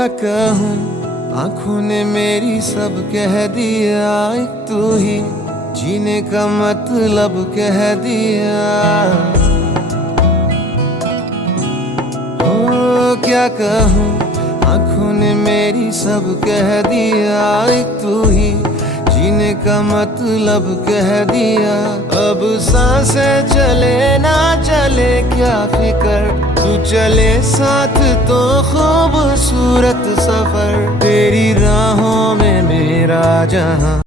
क्या कहूँ, आंखों ने मेरी सब कह दिया, एक तू ही जीने का मतलब कह दिया। ओ क्या कहूँ, आंखों ने मेरी सब कह दिया, एक तू ही जीने का मतलब कह दिया। अब सांसें चले ना चले क्या फिकर, तू चले साथ तो खूबसूरत सफर, तेरी राहों में मेरा जहां।